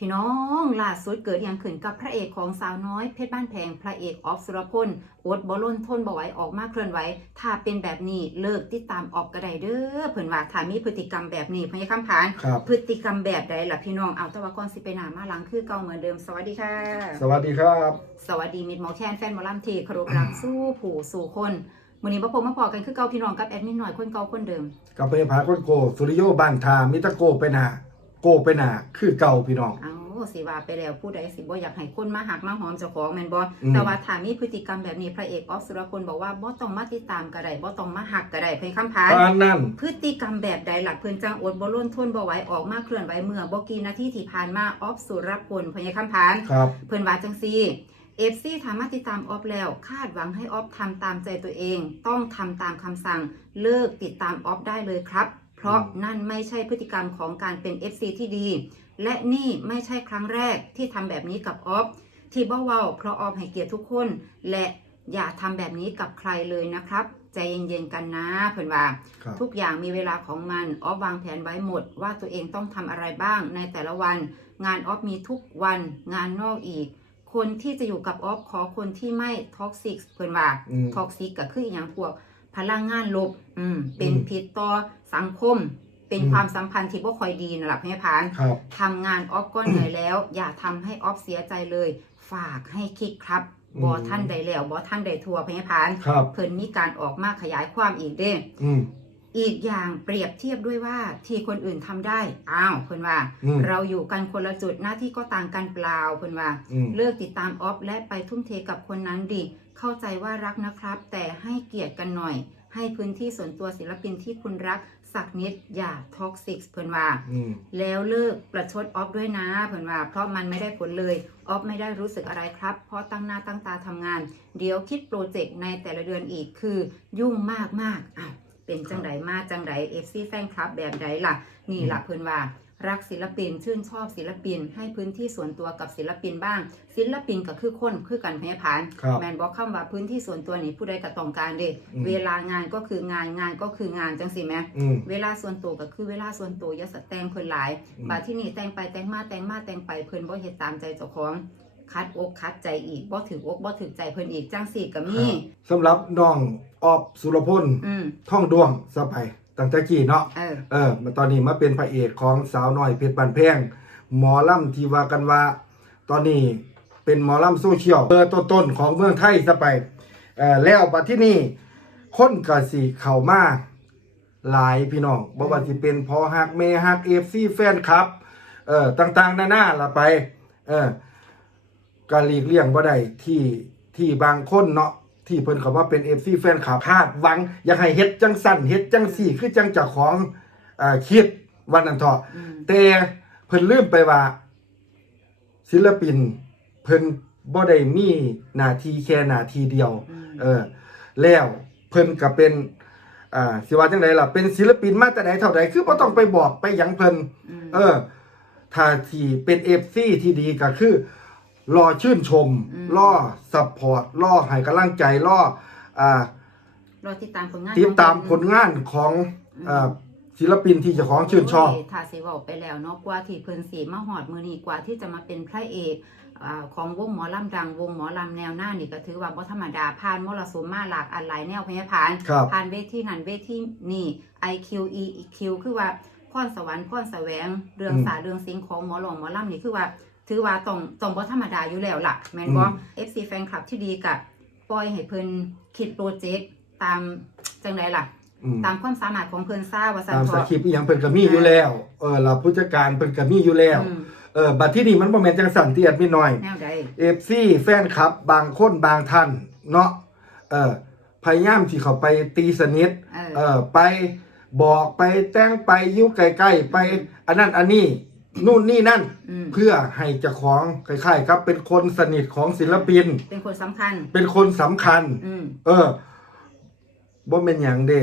พี่น้องล่าสุดเกิดอย่างขึ้นกับพระเอกของสาวน้อยเพชรบ้านแพงพระเอกออฟสุรพลอดบอลล้นทนบ่ไหวออกมาเคลื่อนไหวถ้าเป็นแบบนี้เลิกติดตามออกกระไดเด้อเพิ่นว่าถ้ามีพฤติกรรมแบบนี้พญาคำผาน ครับพฤติกรรมแบบใดล่ะพี่น้องเอาแตะวันก่อนสิไปหนามาหลังคือเก่าเหมือนเดิมสวัสดีค่ะ สวัสดีครับสวัสดีมิตรหมอแคนแฟนหมอลำที่เคารพรักสู้ผู้สู่คนมื้อนี้บ่พบมาพอกันคือเก่าพี่น้องกับแอดมินหน่อยคนเก่าคนเดิมกับไปพาคนโกสุริโยบ้านทามิตรโกไปหนา โกไปหนาคือเก่าพี่น้อง เอาสิว่าไปแล้วผู้ใดสิบ่อยากให้คนมาหักมาหอมเจ้าของแม่นบ่อืม แต่ว่าถ้ามีพฤติกรรมแบบนี้พระเอกออฟสุรพลบอกว่าบ่ต้องมาติดตามก็ได้บ่ต้องมาหักก็ได้เพิ่นคำพานอันนั้นพฤติกรรมแบบใดหลักเพิ่นจังอดบ่ล้นทนบ่ไหวออกมาเคลื่อนไหวเมื่อบ่กี่นาทีที่ผ่านมาออฟสุรพลเพิ่นยังคำพาน ครับ เพิ่นว่าจังซี่เอฟซีถามมาติดตามออฟแล้ว คาดหวังให้ออฟทำตามใจตัวเอง ต้องทำตามคำสั่งเลิกติดตามออฟได้เลยครับ เพราะนั่นไม่ใช่พฤติกรรมของการเป็น FC ที่ดี และนี่ไม่ใช่ครั้งแรกที่ทำแบบนี้กับออฟที่บ่เว้าเพราะออฟให้เกียรติทุกคน และอย่าทำแบบนี้กับใครเลยนะครับใจเย็นๆกันนะเพิ่นว่าครับทุกอย่างมีเวลาของมันออฟวางแผนไว้หมด ว่าตัวเองต้องทำอะไรบ้างในแต่ละวัน งานออฟมีทุกวันงานนอกอีกคนที่จะอยู่กับออฟขอคนที่ไม่ท็อกซิกเพิ่นว่าอืมท็อกซิกก็คืออหย่างพวก พลังงานลบ อืม เป็นอืมพิษต่อสังคม เป็นอืมความสัมพันธ์ที่บ่ค่อยดีนั่นแหละพี่พานครับทำงานออฟก็เหนื่อยแล้ว อย่าทำให้ออฟเสียใจเลย ฝากให้คิดครับอืมบอท่านใดแล้วบอท่านใดทัวพี่พานครับเพิ่นมีการออกมาขยายความอีกเด้อืมอีกอย่างเปรียบเทียบด้วยว่าที่คนอื่นทำได้ อ้าวเพิ่นว่าอืมเราอยู่กันคนละจุดหน้าที่ก็ต่างกันเปล่าเพิ่นว่าอืมเลิกติดตามออฟและไปทุ่มเทกับคนนั้นดิ เข้าใจว่ารักนะครับ แต่ให้เกียรติกันหน่อย ให้พื้นที่ส่วนตัวศิลปินที่คุณรักสักนิดอย่าท็อกซิกเพิ่นว่า อืม แล้วเลิกประชดออฟด้วยนะเพิ่นว่า เพราะมันไม่ได้ผลเลยออฟไม่ได้รู้สึกอะไรครับ เพราะตั้งหน้าตั้งตาทำงาน เดี๋ยวคิดโปรเจกต์ในแต่ละเดือนอีกคือ ยุ่งมากมากๆอ้าวเป็นจังไดมาจังไดเอฟซีแฟนคลับแบบใดล่ะ นี่ล่ะเพิ่นว่า รักศิลปิน ชื่นชอบศิลปิน ให้พื้นที่ส่วนตัวกับศิลปินบ้าง ศิลปินก็คือคนคือกันพยาพานครับแมนบอกคำว่าพื้นที่ส่วนตัวนี่ผู้ใดก็ต้องการเด้อืมเวลางานก็คืองานงานก็คืองานจังสิแหมอืมเวลาส่วนตัวก็คือเวลาส่วนตัวอย่าสแตงเพิ่นหลายอืมบาดที่นี่แต่งไปแต่งมาแต่งมาแต่งไปเพิ่นบ่เฮ็ดตามใจเจ้าของคัดอกคัดใจอีกบ่ถืออกบ่ถือใจเพิ่นอีกจังสี่ก็มีสำหรับน้องออบสุรพลอืมท่องดวงสไป ตั้งแต่กี้เนาะเออ เออมาตอนนี้มาเป็นพระเอกของสาวน้อยเพชรบานแพงหมอลำที่ว่ากันว่า ตอนนี้เป็นหมอลำโซเชียลเบอร์ต้นๆของเมืองไทยสไปเออแล้วบัดที่นี่คนกสิเข้ามาหลายพี่น้องบ่ว่าสิเป็นพอฮักเมฮักเอฟซีแฟนคลับ เออต่างๆนานาละไป เออการหลีกเลี่ยงบ่ได้ที่ที่บางคนเนาะ ที่เพิ่นเขาว่าเป็น FC แฟนคลับคาดหวัง อยากให้เฮ็ดจังสั่นเฮ็ดจังสี่ คือจังเจ้าของอ่าคิดวันนั้นเถาะอืมแต่เพิ่นลืมไปว่า ศิลปิน เพิ่นบ่ได้มีหน้าที่แค่หน้าที่เดียวอืมเออ แล้วเพิ่นก็เป็นอ่าสิว่าจังไดล่ะเป็นศิลปินมาแต่ไหนเท่าใดคือบ่ต้องไปบอกไปหยังเพิ่นมเออ ถ้าที่เป็นเอฟซีที่ดีก็คือ รอชื่นชมอืมรอซัพพอร์ตรอให้กำลังใจรออ่ารอติดตามผลงานติดตามของผเพิ่นลงานของอืมอ่าศิลปินที่เจ้าของชื่นชอบโยถ้าสิเว้าไปแล้วเนาะกว่าที่เพิ่นสิมาฮอดมื้อนี้กว่าที่จะมาเป็นพระเอกอ่าของวงหมอลำดังวงหมอลำแนวหน้านี่ก็ถือว่าบ่ธรรมดาผ่านมรสุมมาหลากอันหลายแนวพยาพานครับผ่านเวทีนั้นเวทีนี่ IQ EQ คือว่าพรสวรรค์พรแสวงเรื่องอืมสาเรื่องสิงของหมอหลวงหมอลำนี่คือว่า ถือว่าต้องต้องบ่ธรรมดาอยู่แล้วล่ะ แม่นบ่อืม FC แฟนคลับที่ดีกับปล่อยให้เพิ่นคิดโปรเจกต์ตามจังไดล่ะ อืมตามความสามารถของเพิ่นซ่าว่าซั่นตามเถสอะคริปต์อหยังเพิ่นก็มีอยู่แล้ว เออล่ะผู้จัดการเพิ่นก็มีอยู่แล้ว อืมเออบัดที่นี่มันบ่แม่นจังสั่นที่แอดมินน้อย แนวใด เอฟซีแฟนคลับบางคนบางท่านเนาะเออพยายามที่เขาไปตีสนิทเออ เออไปบอกไปแต่งไปอยุ่ใกล้ๆไป อันนั้นอันนี้ นู่นนี่นั่น อืมเพื่อให้เจ้าของคล้ายๆ ครับ เป็นคนสนิทของศิลปิน เป็นคนสำคัญ เป็นคนสำคัญ อืม เออบ่เป็นอย่างเด้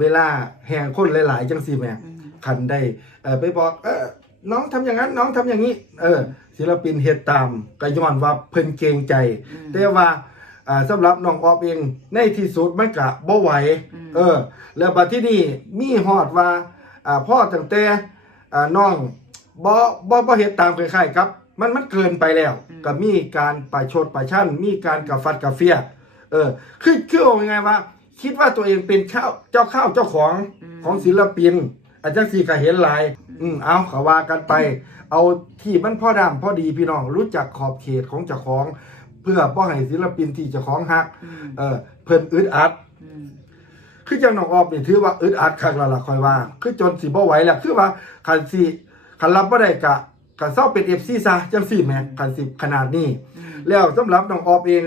เวลาแห่งคนหลาย ๆ จังสิแหม่อืม คันได้เออไปบอก เออน้องทำอย่างนั้น น้องทำอย่างนี้ เออ ศิลปินเฮ็ดตามก็ย้อนว่าเพิ่นเกรงใจ อืม แต่ว่าอ่าสำหรับน้องออฟเองในที่สุดมันก็บ่ไหวอืม เออ แล้วบัดที่นี่มีฮอดว่าอ่าพ่อตั้งแต่อ่าน้อง บ่บ่บ่เฮ็ดตามคล้ายๆครับ มันมันเกินไปแล้วอืมก็มีการประชดประชันมีการกระฟัดกระเฟียดเออ คือคือเอายังไงว่า คิดว่าตัวเองเป็นข้าวเจ้าข้าวเจ้าของมของศิลปิน อาจารย์สีก็เห็นหลาย อืมเอาเขาว่ากันไป เอาที่มันพ่อดำพ่อดีพี่น้องรู้จักขอบเขตของเจ้าของ เพื่อบ่ให้ศิลปินที่เจ้าของฮักอืมเออเพิ่นอึดอัดอืมคือจังน้องออฟนี่ถือว่าอึดอัดคักแล้วล่ะคอยว่า คือจนสิบ่ไหวแล้วคือว่าคันสิ คันรับบ่ได้กะกะเซาเป็น FC ซะจังซี่แหมคันสิขนาดนี้อืมแล้วสำหรับน้องออฟเอง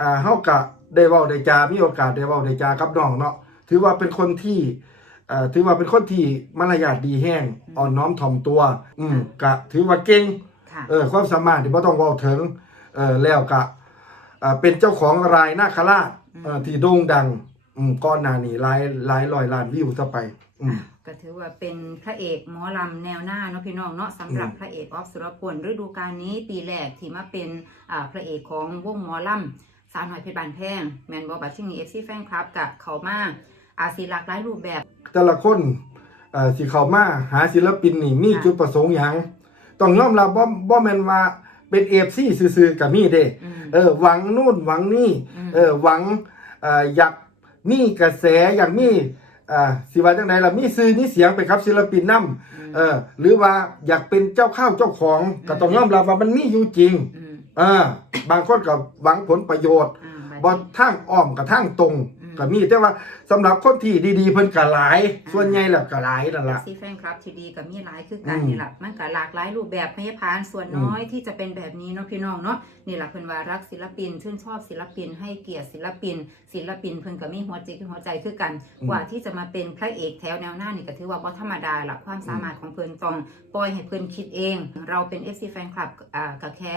อ่าเฮาก็ได้เว้าได้จามีโอกาสได้เว้าได้จากับน้องเนาะถือว่าเป็นคนที่เอ่อถือว่าเป็นคนที่มารยาทดีแห้งอ่อนน้อมถ่อมตัว อืมก็ถือว่าเก่งค่ะเออความสามารถที่บ่ต้องเว้าถึงเออแล้วก็อ่าเป็นเจ้าของรายนาคราชเอ่อที่โด่งดัง อืมก่อนหน้านี้หลายหลายร้อยล้านวิวซะไป อืม ก็ถือว่าเป็นพระเอกหมอลำแนวหน้าเนาะพี่น้องเนาะสำหรับอืม พระเอกออฟสุรพลฤดูกาลนี้ปีแรกที่มาเป็นอ่าพระเอกของวงหมอลำสาวน้อยเพชรบานแพงแมนบอบัตชิงนี้เอฟซีแฟนคลับกับเขามาอาศิหลากหลายรูปแบบ แต่ละคนเอ่อสิเข้ามาหาศิลปินนี่มีค่ะ จุดประสงค์หยังต้องยอมรับบ่บ่แม่นว่าเป็นเอฟซีซื่อๆก็มีเด้ อืมเออหวังนู่นหวังนี่ ม เออหวังเอ่ออยาก มีกระแสอยากมีอ่าสิว่าจังไดล่ะมีชื่อมีเสียงไปครับศิลปินนำมเออหรือว่าอยากเป็นเจ้าข้าวเจ้าของก็ต้องยอมรับว่ามันมีอยู่จริงมเออบางคนก็หวังผลประโยชน์อ่าบ่บัดนี้ทางอ้อมกับทางตรงอืม ก็มีแต่ว่าสำหรับคนที่ดีๆเพิ่นก็หลาย ส่วนใหญ่แล้วก็หลายนั่นล่ะ ซีแฟนคลับทีดีกับมีหลายคือกันอืมนี่แหละมันก็หลากหลายรูปแบบพยาพานส่วนน้อยที่จะเป็นแบบนี้เนาะพี่น้องเนาะนี่แหละเพิ่นว่ารักศิลปิน ชื่นชอบศิลปินให้เกียรติศิลปิน ศิลปินเพิ่นก็มีหัวจิตหัวใจคือกัน อืม กว่าที่จะมาเป็นพระเอกแถวแนวหน้านี่ก็ถือว่าบ่ธรรมดาละความสามารถของเพิ่นต้องปล่อยให้เพิ่นคิดเอง เราเป็น FC แฟนคลับอ่าก็แค่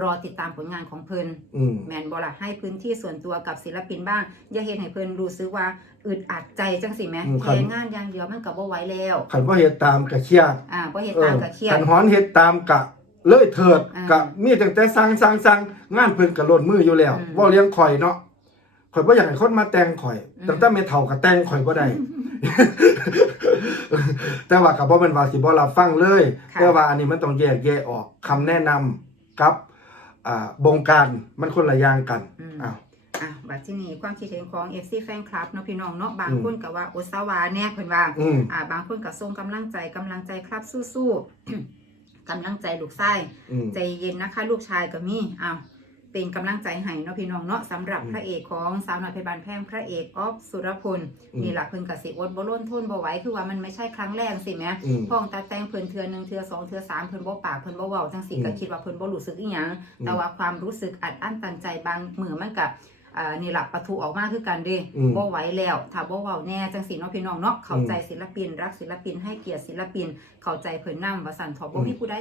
รอติดตามผลงานของเพิ่นอืม แมนบอละให้พื้นที่ส่วนตัวกับศิลปินบ้าง อย่าเห็นให้เพิ่นรู้สึกว่าอึดอัดใจจังสิแหมอืมครับ แค่งานอย่างเดียวมันก็บ่ไหวแล้วคันบ่เฮ็ดตามก็เครียดอ่าบ่เฮ็ดเอตามอก็เครียดคันฮ้อนเฮ็ดตามกะเลยเถิดอ่ากะมีตั้งแต่สั่งสั่งสั่งงานเพิ่นก็ล้นมืออยู่แล้วอืมบ่เลี้ยงข่อยเนาะข่อยบ่อยากให้คนมาแต่งข่อยอืม ตั้งแต่แม่เฒ่าก็แต่งข่อยบ่ได้ แต่ว่าก็บ่แม่นว่าสิบ่รับฟังเลย ค่ะ แต่ว่าอันนี้มันต้องแยกแยะออกคำแนะนำกับ อ่าบงการมันคนละอย่างกันอืม อ้าว อะบัดที่นี่ความคิดเห็นของ FC แฟนคลับเนาะพี่น้องเนาะบางอืม คนก็ว่าอุตสาวาแน่เพิ่นว่า อืม อ่าบางคนก็ส่งกำลังใจกำลังใจครับสู้ๆ กำลังใจลูกชายอืม ใจเย็นนะคะ ลูกชายก็มีอ้าว เป็นกำลังใจให้เนาะพี่น้องเนาะสำหรับอืมพระเอกของสาวน้อยเพชรบานแพงพระเอกออฟสุรพลอืมนี่แหละเพิ่นกสิอดบ่ล้นทุนบ่ไหวคือว่ามันไม่ใช่ครั้งแรกสิแหมอืมพ้องตาแต่งเพิ่นเทือหนึงเทือสองเทือสามเพิ่นบ่ปากเพิ่นบ่เว้าจังสิอืมก็คิดว่าเพิ่นบ่รู้สึกอีหยังอืม แต่ว่าความรู้สึกอัดอั้นตันใจบางมือมันก็ อ่านี่ล่ะปะทุออกมาคือกันเด้อืม บ่ไหวแล้วถ้าบ่เว้าแน่จังสิเนาะพี่น้องเนาะเข้าใจศิลปิน รักศิลปินให้เกียรติศิลปิน เข้าใจเพิ่นนำว่าสั่นทอบ่มีผู้ใด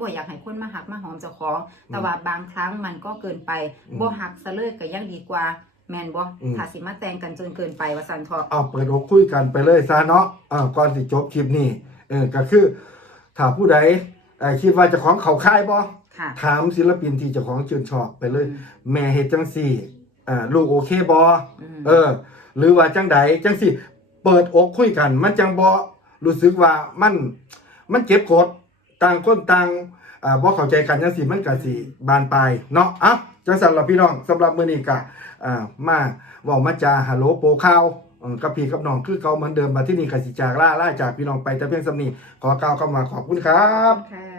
บ่อยากให้คนมาหักมาหอมเจ้าของ แต่ว่าบางครั้งมันก็เกินไปอืมบ่หักซะเลยก็ยังดีกว่า แม่นบ่อืม ถ้าสิมาแต่งกันจนเกินไปว่าสั่นทอเอาเปิดอกคุยกันไปเลยซะเนาะอ่าก่อนสิจบคลิปนี้เออก็คือถ้าผู้ใดเอ่อคิดว่าเจ้าของเขาค่ายบ่ค่ะ ถามศิลปินที่เจ้าของชื่นชอบไปเลยอืมแม่เฮ็ดจังซี่ อ่าลูกโอเคบ่มเออ หรือว่าจังใดจังซี่เปิดอกคุยกัน มันจังบ่รู้สึกว่ามันมันเจ็บกดต่างคนต่างอ่าบ่เข้าใจกันจังซี่มันก็สิบานปลายเนาะอะจังซั่นล่ะพี่น้องสำหรับมื้อนี้ก็อ่ามาเว้ามาจาฮัลโหลโปรข่าวเอ่อกับพี่กับน้องคือเก่าเหมือนเดิมมาที่นี่ก็สิจากลาลาจากพี่น้องไปแต่เพียงสำนี้ขอกล่าวคำว่าขอบคุณครับค่ะ